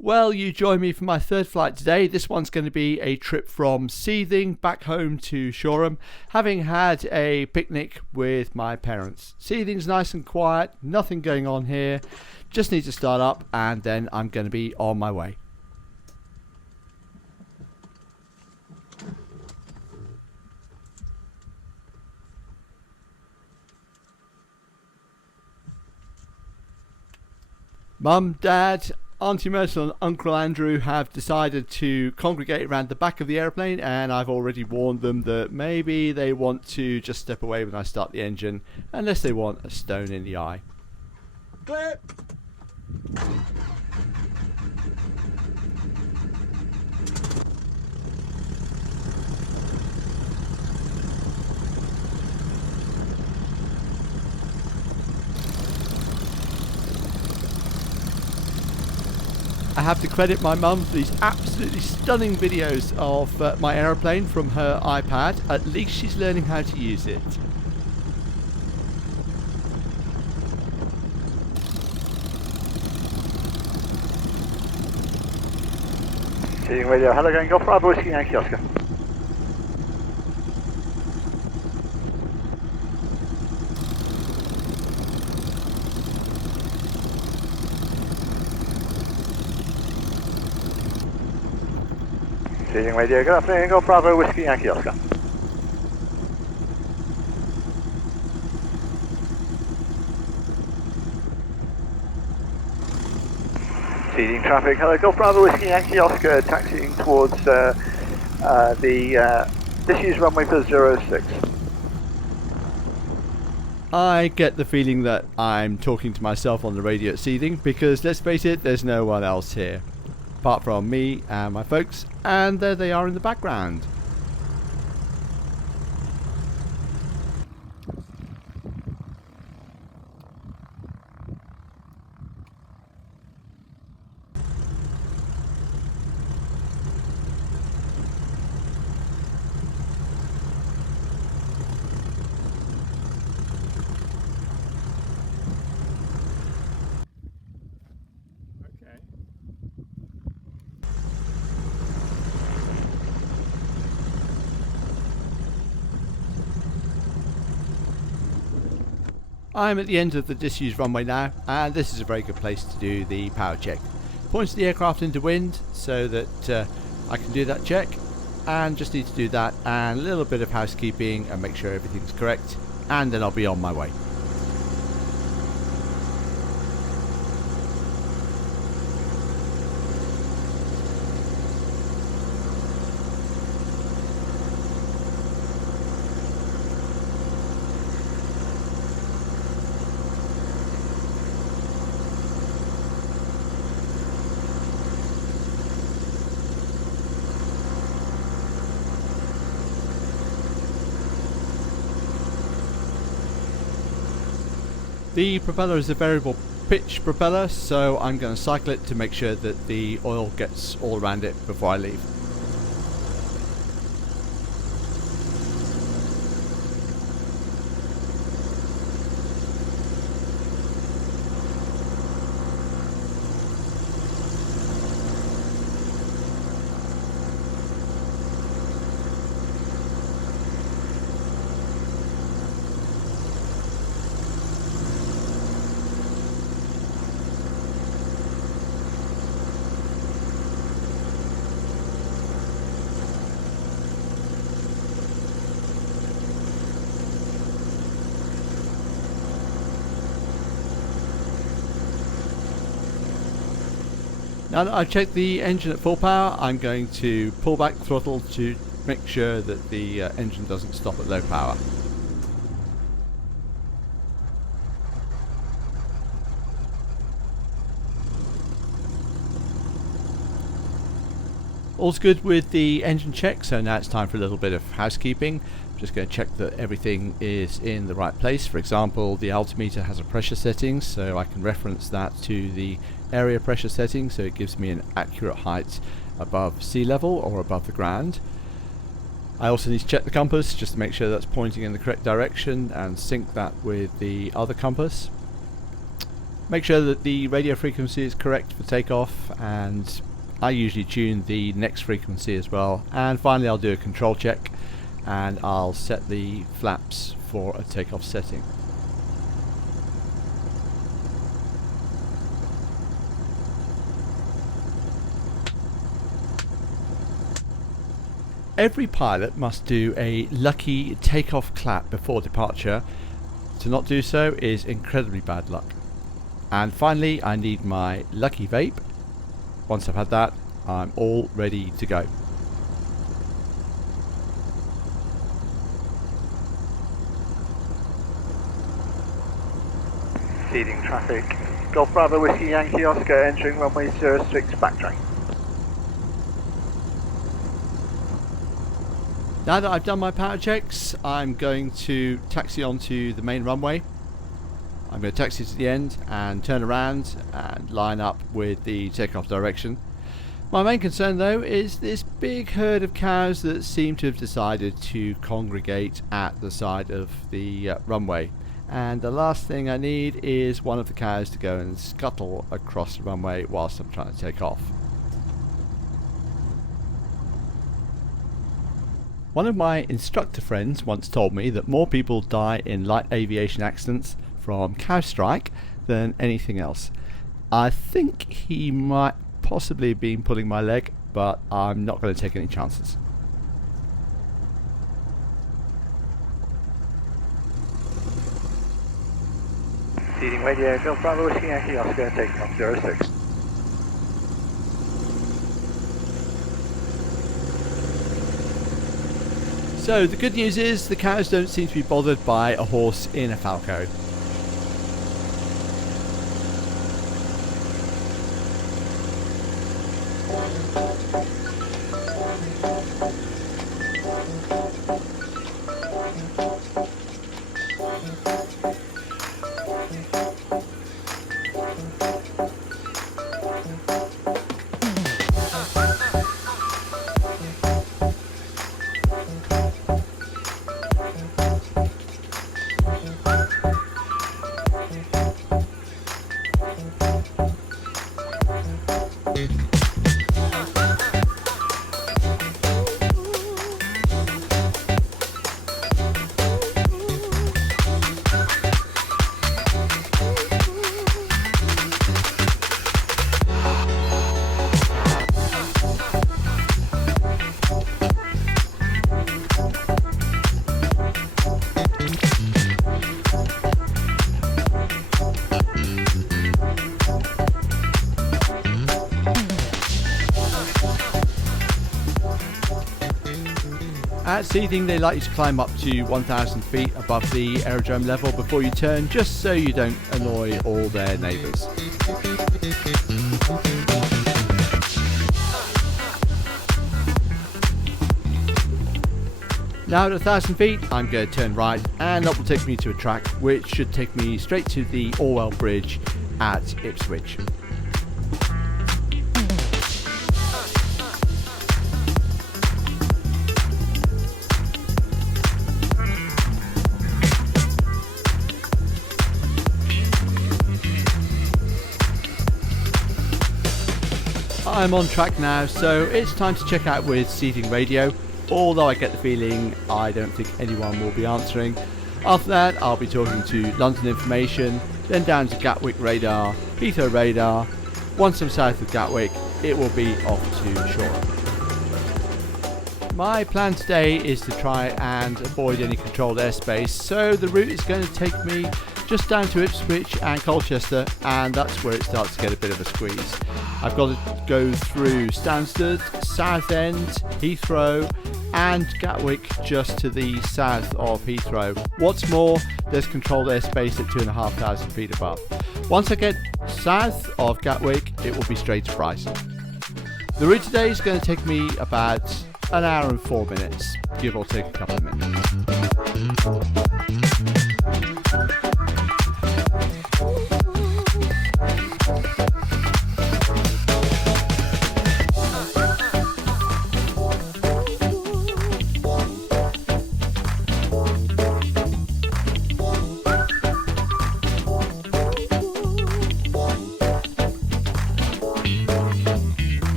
Well, you join me for my third flight today. This one's going to be a trip from Seething back home to Shoreham, having had a picnic with my parents. Seething's nice and quiet, nothing going on here. Just need to start up and then I'm going to be on my way. Mum, Dad, Auntie Myrtle and Uncle Andrew have decided to congregate around the back of the airplane, and I've already warned them that maybe they want to just step away when I start the engine, unless they want a stone in the eye. Clear! I have to credit my mum for these absolutely stunning videos of my aeroplane from her iPad. At least she's learning how to use it. Seething radio, hello, going Golf Bravo Whiskey Yankee Oscar. Seething radio, good afternoon, Golf Bravo Whiskey Yankee Oscar. Seething traffic, hello, Golf Bravo Whiskey Yankee Oscar, taxiing towards the disused runway for 06. I get the feeling that I'm talking to myself on the radio at Seething, because let's face it, there's no one else here apart from me and my folks, and there they are in the background. I'm at the end of the disused runway now, and this is a very good place to do the power check. Point the aircraft into wind so that I can do that check, and just need to do that and a little bit of housekeeping and make sure everything's correct, and then I'll be on my way. The propeller is a variable pitch propeller, so I'm going to cycle it to make sure that the oil gets all around it before I leave. Now that I've checked the engine at full power, I'm going to pull back the throttle to make sure that the engine doesn't stop at low power. All's good with the engine check, so now it's time for a little bit of housekeeping. I'm just going to check that everything is in the right place. For example, the altimeter has a pressure setting, so I can reference that to the area pressure setting, so it gives me an accurate height above sea level or above the ground. I also need to check the compass just to make sure that's pointing in the correct direction and sync that with the other compass. Make sure that the radio frequency is correct for takeoff, and I usually tune the next frequency as well. And finally I'll do a control check and I'll set the flaps for a takeoff setting. Every pilot must do a lucky takeoff clap before departure. To not do so is incredibly bad luck. And finally, I need my lucky vape. Once I've had that, I'm all ready to go. Seething traffic. Golf Bravo Whiskey Yankee Oscar entering runway 06 backtrack. Now that I've done my power checks, I'm going to taxi onto the main runway. I'm going to taxi to the end and turn around and line up with the takeoff direction. My main concern though is this big herd of cows that seem to have decided to congregate at the side of the runway. And the last thing I need is one of the cows to go and scuttle across the runway whilst I'm trying to take off. One of my instructor friends once told me that more people die in light aviation accidents from cow strike than anything else. I think he might possibly have been pulling my leg, but I'm not going to take any chances. Seething radio, Golf Bravo Whiskey Yankee Oscar taking off 06. So the good news is the cows don't seem to be bothered by a horse in a Falco. At Seething, they like you to climb up to 1,000 feet above the aerodrome level before you turn, just so you don't annoy all their neighbours. Now at 1,000 feet, I'm going to turn right, and that will take me to a track which should take me straight to the Orwell Bridge at Ipswich. I'm on track now, so it's time to check out with Seething Radio, although I get the feeling I don't think anyone will be answering. After that, I'll be talking to London Information, then down to Gatwick radar, Heathrow radar. Once I'm south of Gatwick, it will be off to Shoreham. My plan today is to try and avoid any controlled airspace, so the route is going to take me just down to Ipswich and Colchester, and that's where it starts to get a bit of a squeeze. I've got to go through Stansted, Southend, Heathrow and Gatwick just to the south of Heathrow. What's more, there's controlled airspace at 2,500 feet above. Once I get south of Gatwick, it will be straight to Brighton. The route today is going to take me about an hour and 4 minutes, give or take a couple of minutes.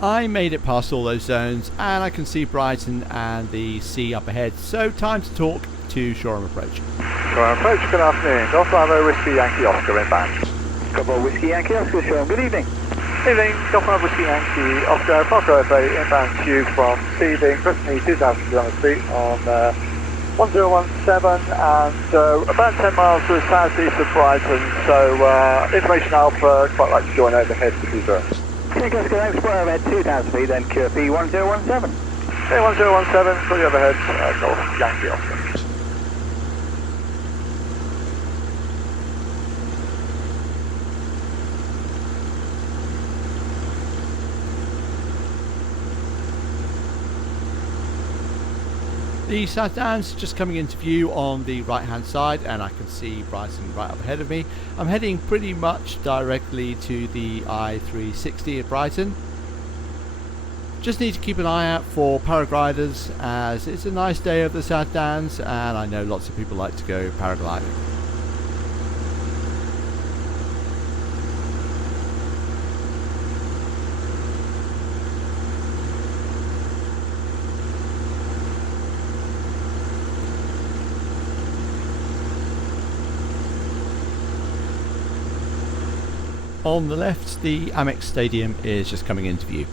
I made it past all those zones and I can see Brighton and the sea up ahead, so time to talk to Shoreham Approach. Shoreham Approach, good afternoon. Golf Bravo Whiskey Yankee Oscar inbound. Golf Bravo Whiskey Yankee Oscar, Shoreham, good evening. Evening, Golf Bravo Whiskey Yankee Oscar, Falco F8 inbound to you from Seething, presently 2,200 feet on 1017 and about 10 miles to the southeast of Brighton, so information Alpha, quite like to join overhead to be there. Okay, let's go next fire overhead 2,000 feet, then QFE 1017. Okay, 1017, fully overhead, Golf Yankee Oscar. The South Downs just coming into view on the right hand side, and I can see Brighton right up ahead of me. I'm heading pretty much directly to the I-360 at Brighton. Just need to keep an eye out for paragliders, as it's a nice day over the South Downs and I know lots of people like to go paragliding. On the left, the Amex Stadium is just coming into view.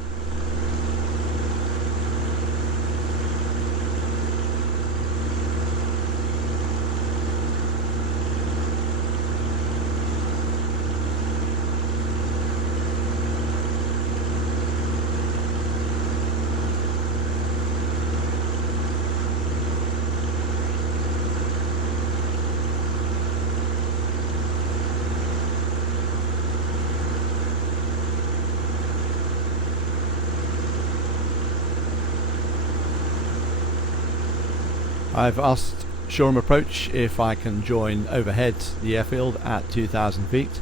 I've asked Shoreham Approach if I can join overhead the airfield at 2,000 feet.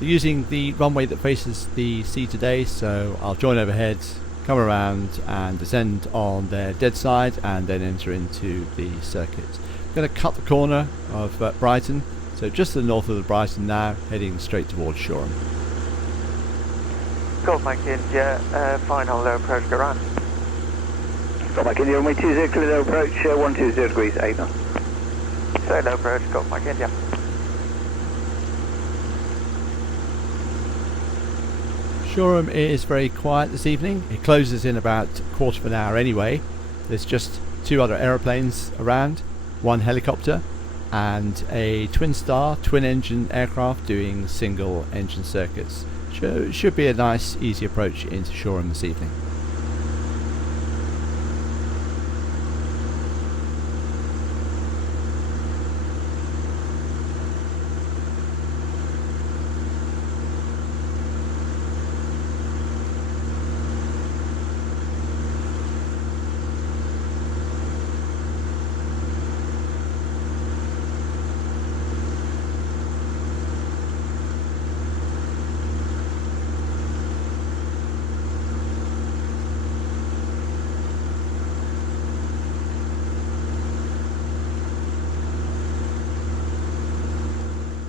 They're using the runway that faces the sea today, so I'll join overhead, come around and descend on their dead side and then enter into the circuit. I'm going to cut the corner of Brighton, so just to the north of the Brighton now, heading straight towards Shoreham. Golf Mike India, final low approach, go round. Golf Mike India, runway 20, clear low approach, 120 degrees, 8 knots. So low approach, Golf Mike India. Shoreham is very quiet this evening. It closes in about a quarter of an hour anyway. There's just two other aeroplanes around, one helicopter and a twin engine aircraft doing single engine circuits. Should be a nice easy approach into Shoreham this evening.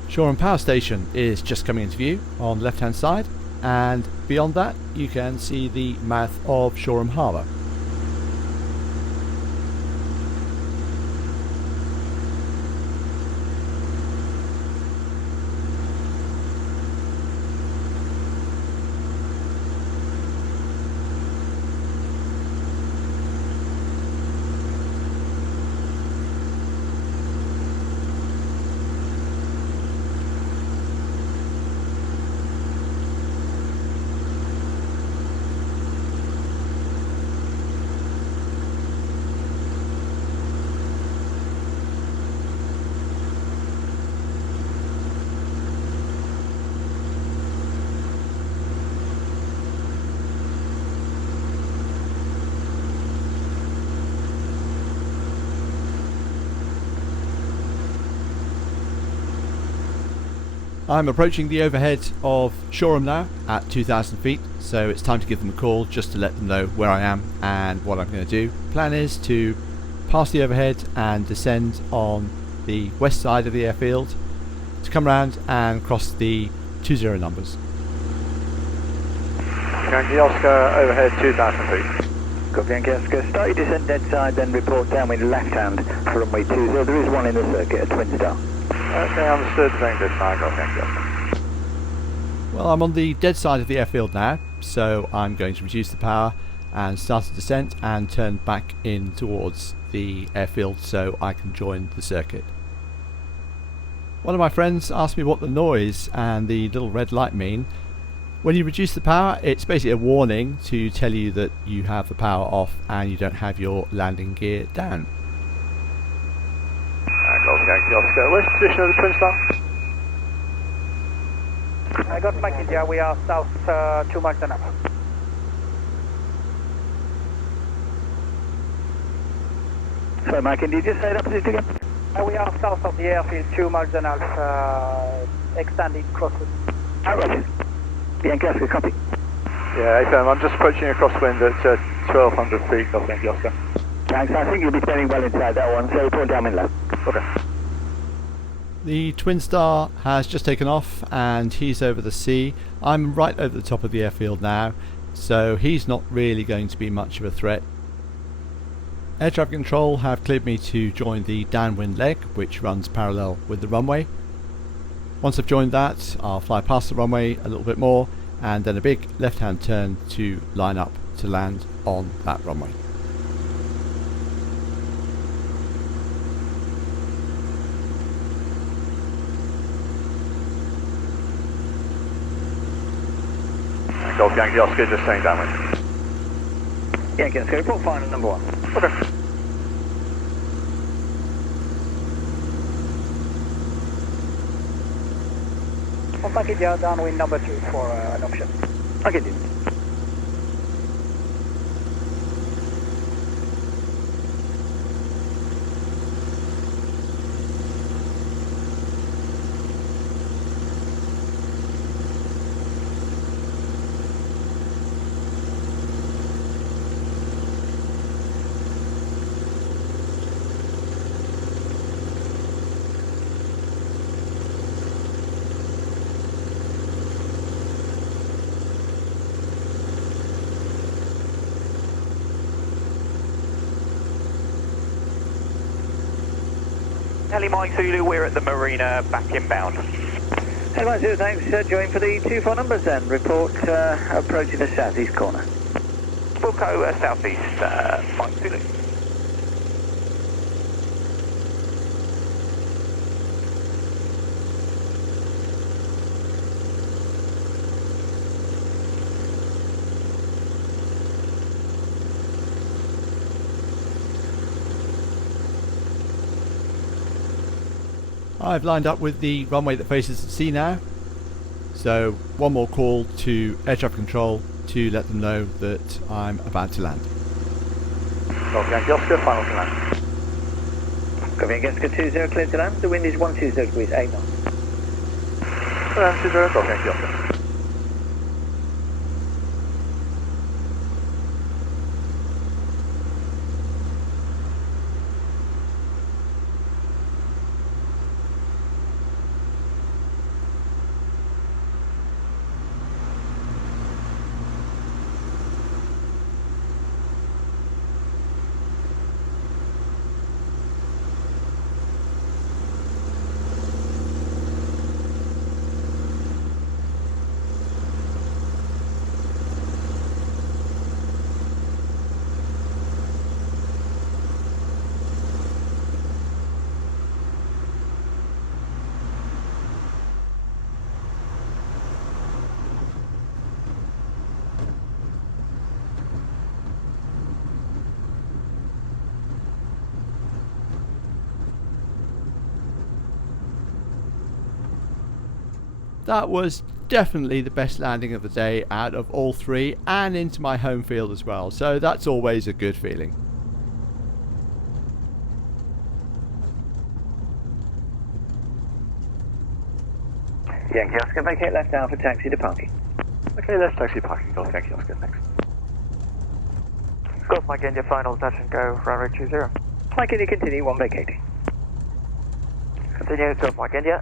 Shoreham Power Station is just coming into view on the left hand side, and beyond that you can see the mouth of Shoreham Harbour. I'm approaching the overhead of Shoreham now at 2,000 feet, so it's time to give them a call just to let them know where I am and what I'm going to do. Plan is to pass the overhead and descend on the west side of the airfield, to come round and cross the 20 numbers. Yankee Oscar, overhead 2,000 feet. Copy, Yankee Oscar. Start your descent dead side, then report downwind left hand for runway 20. There is one in the circuit, a twin star. Okay, understood. Thank you, Yankee Oscar. Well, I'm on the dead side of the airfield now, so I'm going to reduce the power and start a descent and turn back in towards the airfield so I can join the circuit. One of my friends asked me what the noise and the little red light mean. When you reduce the power, it's basically a warning to tell you that you have the power off and you don't have your landing gear down. Yankee Oscar. Where's the position of the twin star? I got Mike India, we are south 2 miles and up. Sorry, Mike, did you just say that position again? We are south of the airfield, 2 miles and a half, extending crosswind. Roger. Yankee Oscar, copy. Yeah, FM, I'm just approaching a crosswind at 1,200 feet off Yankee Oscar. Thanks, I think you'll be standing well inside that one, so report downwind left. Okay. The twin star has just taken off and he's over the sea. I'm right over the top of the airfield now, so he's not really going to be much of a threat. Air traffic control have cleared me to join the downwind leg, which runs parallel with the runway. Once I've joined that, I'll fly past the runway a little bit more and then a big left hand turn to line up to land on that runway. Golf Yankee Oscar, just staying downwind. Yankee Oscar, report final number 1. Okay. On Mike India, downwind number 2 for an option. Okay, dude. Heli Mike Zulu, we're at the marina, back inbound. Hey, Mike Zulu, thanks. Join for the 24 numbers then. Report approaching the southeast corner. Falco southeast, Mike Zulu. I've lined up with the runway that faces the sea now, so one more call to air traffic control to let them know that I'm about to land. Golf Yankee Oscar, final to land. Copy, Yankee Oscar 20, clear to land. The wind is 120 degrees, 8 knots. 20, Golf Yankee Oscar. That was definitely the best landing of the day out of all three, and into my home field as well, so that's always a good feeling. Yankee Oscar, vacate left down for taxi to parking. Okay, left taxi parking, Golf Yankee Oscar, thanks. Golf Mike India, final touch and go, runway 20. Mike India, continue, 1 vacating. Continue, Golf Mike India.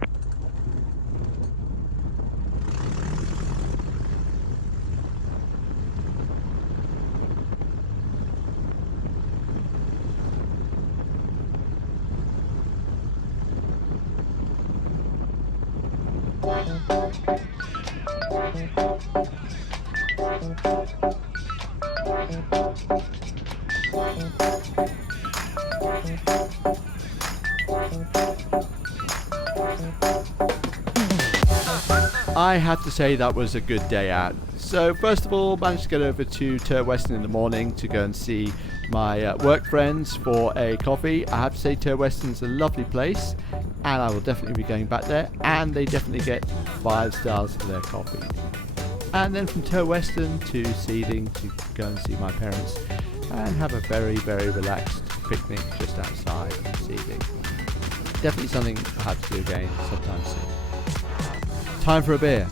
I have to say that was a good day out. So first of all, managed to get over to Tur Weston in the morning to go and see my work friends for a coffee. I have to say Tur Weston's a lovely place and I will definitely be going back there, and they definitely get 5 stars for their coffee. And then from Tur Weston to Seething to go and see my parents and have a very, very relaxed picnic just outside Seething. Definitely something I have to do again sometime soon. Time for a beer.